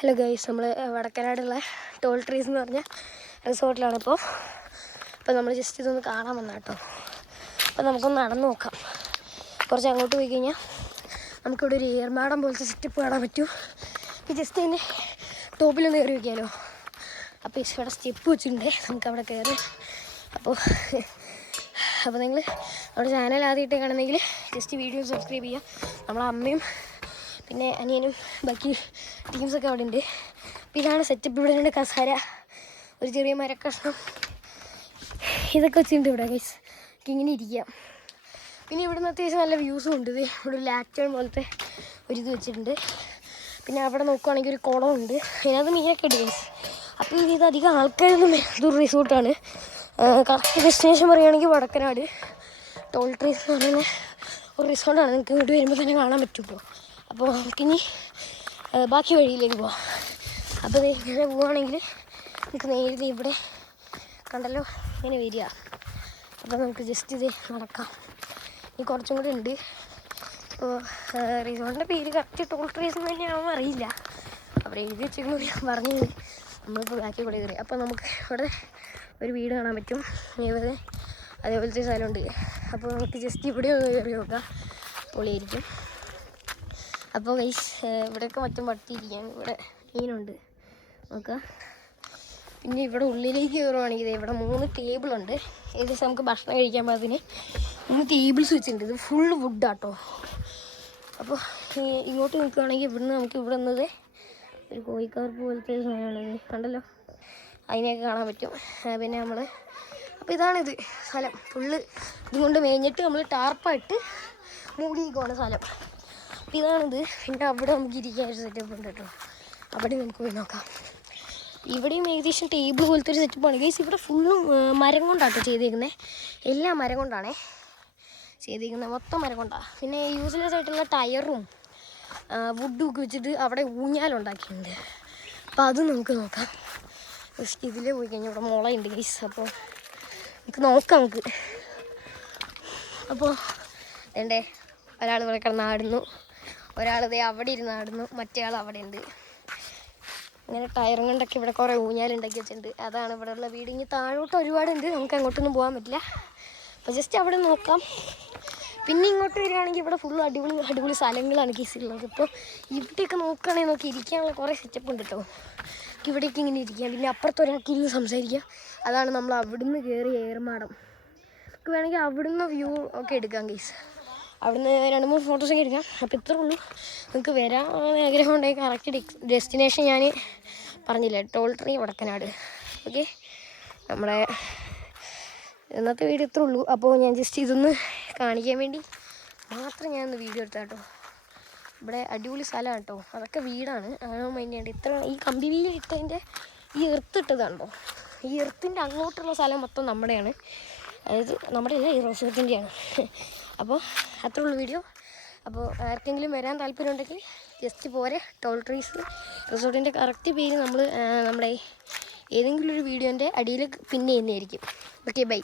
Hello guys, നമ്മൾ വടക്കനാടുള്ള toll trees എന്ന് പറഞ്ഞ റിസോർട്ടിലാണ് ഇപ്പോൾ നമ്മൾ ജസ്റ്റ് ഇതൊന്ന് കാണാൻ വന്ന കേട്ടോ. അപ്പോൾ നമുക്കൊന്ന് നടന്നു നോക്കാം. കുറച്ച് അങ്ങോട്ട് പോയി കഴിഞ്ഞാൽ നമുക്കിവിടെ ഒരു ഏർമാടം പോലത്തെ സെറ്റപ്പ് കാണാൻ പറ്റും. അപ്പോൾ ജസ്റ്റ് അതിൻ്റെ ടോപ്പിലൊന്ന് കയറി വയ്ക്കാമല്ലോ. അപ്പോൾ ഇവിടെ സ്റ്റെപ്പ് വെച്ചിട്ടുണ്ട്, നമുക്കവിടെ കയറി. അപ്പോൾ നിങ്ങൾ നമ്മുടെ ചാനൽ ആദ്യമായിട്ട് കാണുന്നെങ്കിൽ ജസ്റ്റ് വീഡിയോ സബ്സ്ക്രൈബ് ചെയ്യുക. നമ്മളെ അമ്മയും പിന്നെ അനിയനും ബാക്കി ടീംസൊക്കെ അവിടെ ഉണ്ട്. അപ്പോൾ ഇതാണ് സെറ്റപ്പ്. ഇവിടെ ഉണ്ട് കസാര, ഒരു ചെറിയ മരക്കഷ്ണം, ഇതൊക്കെ വെച്ചിട്ടുണ്ട് ഇവിടെ ഗൈസ്. ഇങ്ങനെ ഇരിക്കാം. പിന്നെ ഇവിടുന്ന് അത്യാവശ്യം നല്ല വ്യൂസും ഉണ്ട്. ഇവിടെ ഒരു ലാക്ടേൺ പോലത്തെ ഒരിത് വെച്ചിട്ടുണ്ട്. പിന്നെ അവിടെ നോക്കുവാണെങ്കിൽ ഒരു കുളമുണ്ട്, അതിനകത്ത് മീനൊക്കെ ഉണ്ട് ഗൈസ്. അപ്പോൾ ഇത് അധികം ആൾക്കാരൊന്നും ഇതൊരു റിസോർട്ടാണ്. കറക്റ്റ് ഡെസ്റ്റിനേഷൻ പറയുകയാണെങ്കിൽ വടക്കനാട് ടോൾ ട്രീസ് എന്ന് പറയുന്ന ഒരു റിസോർട്ടാണ്. നിങ്ങൾക്ക് ഇങ്ങോട്ട് വരുമ്പോൾ തന്നെ കാണാൻ പറ്റുമല്ലോ. അപ്പോൾ നമുക്കിനി ബാക്കി വഴിയിലേക്ക് പോവാം. അപ്പോൾ ഇങ്ങനെ പോവുകയാണെങ്കിൽ നമുക്ക് നേരിട്ട് ഇവിടെ കണ്ടല്ലോ ഇങ്ങനെ വരിക. അപ്പോൾ നമുക്ക് ജസ്റ്റ് ഇത് നടക്കാം. ഇനി കുറച്ചും കൂടി ഉണ്ട്. അപ്പോൾ റിസോർട്ടിൻ്റെ പേര് കറക്റ്റ് ടോൾ ട്രീസ് എന്ന് തന്നെയാണെന്ന് അറിയില്ല, അവിടെ എഴുതി വെച്ചിരുന്നു. ഞാൻ പറഞ്ഞത് നമ്മളിപ്പോൾ ബാക്കി കൂടെ കയറി. അപ്പോൾ നമുക്ക് ഇവിടെ ഒരു വീട് കാണാൻ പറ്റും. ഇവിടെ അതേപോലത്തെ സ്ഥലമുണ്ട്. അപ്പോൾ നമുക്ക് ജസ്റ്റ് ഇവിടെ ഒന്ന് കയറി നോക്കാം, പൊളിയായിരിക്കും. അപ്പോൾ ഗൈസ് ഇവിടെയൊക്കെ മറ്റും പട്ടിയിരിക്കാൻ ഇവിടെ മീനുണ്ട് നോക്കാം. പിന്നെ ഇവിടെ ഉള്ളിലേക്ക് കയറുവാണെങ്കിൽ ഇവിടെ 3 ടേബിളുണ്ട്. ഏകദേശം നമുക്ക് ഭക്ഷണം കഴിക്കാൻ പാകത്തിന് 3 ടേബിൾസ് വെച്ചിട്ടുണ്ട്. ഇത് ഫുള്ള് വുഡാട്ടോ. അപ്പോൾ ഇങ്ങോട്ട് നിൽക്കുകയാണെങ്കിൽ ഇവിടുന്ന് നമുക്ക് ഇവിടെ നിന്നത് ഒരു കോഴിക്കാർപ്പ് പോലത്തെ സാധനമാണിത്, കണ്ടല്ലോ, അതിനെയൊക്കെ കാണാൻ പറ്റും. പിന്നെ നമ്മൾ അപ്പോൾ ഇതാണിത് സ്ഥലം ഫുള്ള് ഇതുകൊണ്ട് മേഞ്ഞിട്ട് നമ്മൾ ടാർപ്പായിട്ട് മൂടിയിരിക്കുവാണ് സ്ഥലം. അപ്പോൾ ഇതാണിത്. പിന്നെ അവിടെ നമുക്ക് ഇരിക്കാൻ ഒരു സെറ്റപ്പ് ഉണ്ട് കേട്ടോ, അവിടെ നമുക്ക് പോയി നോക്കാം. ഇവിടെയും ഏകദേശം ടേബിൾ പോലത്തെ ഒരു സെറ്റപ്പാണ് ഗൈസ്. ഇവിടെ ഫുള്ളും മരം കൊണ്ടാട്ടോ ചെയ്തേക്കുന്നത്, എല്ലാം മരം കൊണ്ടാണേ ചെയ്തേക്കുന്നത്, മൊത്തം മരം കൊണ്ടാണ്. പിന്നെ യൂസ്ലെസ് ആയിട്ടുള്ള ടയറും വുഡും ഒക്കെ വെച്ചിട്ട് അവിടെ ഊഞ്ഞാലുണ്ടാക്കിയിട്ടുണ്ട്. അപ്പോൾ അതും നമുക്ക് നോക്കാം. ജസ്റ്റ് ഇതിൽ പോയി കഴിഞ്ഞാൽ ഇവിടെ മുളയുണ്ട് ഗൈസ്. അപ്പോൾ നമുക്ക് നോക്കാം നമുക്ക്. അപ്പോൾ വേണ്ടേ, ഒരാൾ ഇവിടെ കിടന്നാടുന്നു, ഒരാളിതേ അവിടെ ഇരുന്ന് ആടുന്നു, മറ്റേ ആൾ അവിടെ ഉണ്ട്. ഇങ്ങനെ ടയറും കൊണ്ടൊക്കെ ഇവിടെ കുറേ ഊഞ്ഞാലുണ്ടാക്കി വെച്ചിട്ടുണ്ട്. അതാണ് ഇവിടെ ഉള്ള വീട്. ഇനി താഴോട്ട് ഒരുപാടുണ്ട്, നമുക്ക് അങ്ങോട്ടൊന്നും പോകാൻ പറ്റില്ല. അപ്പോൾ ജസ്റ്റ് അവിടെ നോക്കാം. പിന്നെ ഇങ്ങോട്ട് വരികയാണെങ്കിൽ ഇവിടെ ഫുള്ള് അടിപൊളി സ്ഥലങ്ങളാണ് കേസുള്ളത്. ഇപ്പോൾ ഇവിടെയൊക്കെ നോക്കുകയാണെങ്കിൽ നോക്കി ഇരിക്കാനുള്ള കുറേ സെറ്റപ്പ് ഉണ്ട് കേട്ടോ. ഇവിടേക്ക് ഇങ്ങനെ ഇരിക്കാം. പിന്നെ അപ്പുറത്തൊരാൾക്ക് ഇരുന്ന് സംസാരിക്കാം. അതാണ് നമ്മൾ അവിടുന്ന് കയറിയ ഏർമാടം. നമുക്ക് വേണമെങ്കിൽ അവിടുന്ന് വ്യൂ ഒക്കെ എടുക്കാം കേസ്. അവിടുന്ന് 2-3 ഫോട്ടോസൊക്കെ എടുക്കാം. അപ്പോൾ ഇത്രേ ഉള്ളൂ. നിങ്ങൾക്ക് വരാൻ ആഗ്രഹം ഉണ്ടെങ്കിൽ കറക്റ്റ് ഡെസ്റ്റിനേഷൻ ഞാൻ പറഞ്ഞില്ലേ, ടോൾ ട്രീ വടക്കനാട്. ഓക്കെ, നമ്മുടെ ഇന്നത്തെ വീഡിയോ ഇത്രേ ഉള്ളൂ. അപ്പോൾ ഞാൻ ജസ്റ്റ് ഇതൊന്ന് കാണിക്കാൻ വേണ്ടി മാത്രം ഞാനൊന്ന് വീഡിയോ എടുത്താൽ കേട്ടോ. ഇവിടെ അടിപൊളി സ്ഥലമാണ് കേട്ടോ, അതൊക്കെ വീടാണ്. അങ്ങനെ മൈൻഡ് ഇത്ര ഈ കമ്പിയിൽ ഇട്ടതിൻ്റെ ഈ എർത്ത് ഇട്ടതാണല്ലോ, ഈ എർത്തിൻ്റെ അങ്ങോട്ടുള്ള സ്ഥലം മൊത്തം നമ്മുടെയാണ്. അതായത് നമ്മുടെ അല്ല, ഈ റിസോർട്ടിൻ്റെയാണ്. അപ്പോൾ അത്രേ ഉള്ളൂ വീഡിയോ. അപ്പോൾ ആർക്കെങ്കിലും വരാൻ താല്പര്യം ഉണ്ടെങ്കിൽ ജസ്റ്റ് പോരെ. ടോൾ ട്രീസ് റിസോർട്ടിൻ്റെ കറക്റ്റ് പേര് നമ്മൾ നമ്മുടെ ഏതെങ്കിലും ഒരു വീഡിയോൻ്റെ അടിയിൽ പിൻ ചെയ്യുന്നതായിരിക്കും. Okay, by.